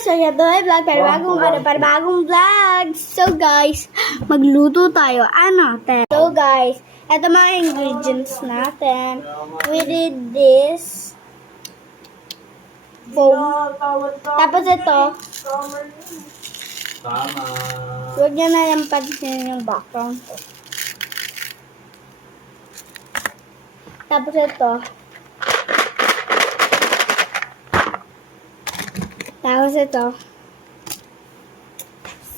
guys! So, yan doon vlog. Bagong vlog. So, guys, magluto tayo. So, guys, ito mga ingredients natin. We did this. Foam. Tapos ito. Tama. Huwag nyo na yung pansin yung background ko. Tapos ito. Tapos ito.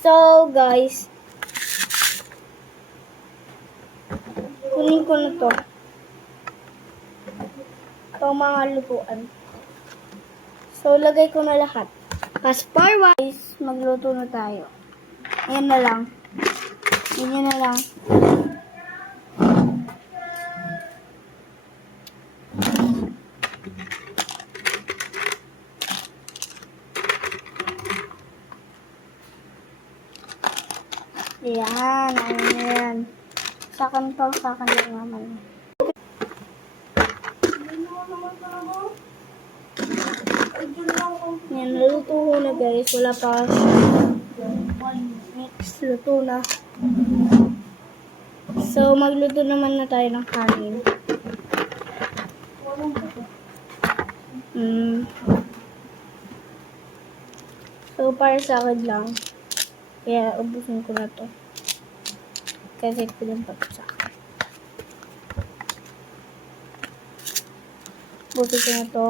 So, guys. Kunin ko na to. Ito ang mga lutuan. So, lagay ko na lahat. Fast forward, guys, magluto na tayo. Ayan na lang. Ayan na lang. Ayan, ayan. Sakan lang naman. Yan, naluto ko na guys. Wala pa. Next, luto na. So, magluto naman na tayo ng kanin. So, para sa akin lang. Kaya, ubusin ko na to. Kasi kulang pa sa akin. Ubusin ko na to.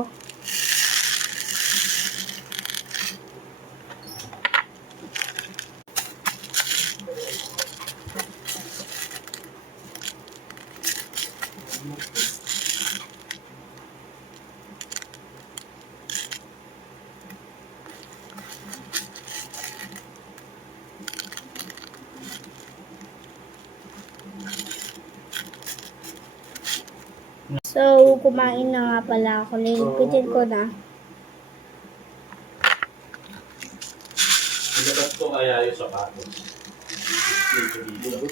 So, kumain na nga pala ako. Nilipitin ko na. Ilabas ko kaya yung sapatos. Dito.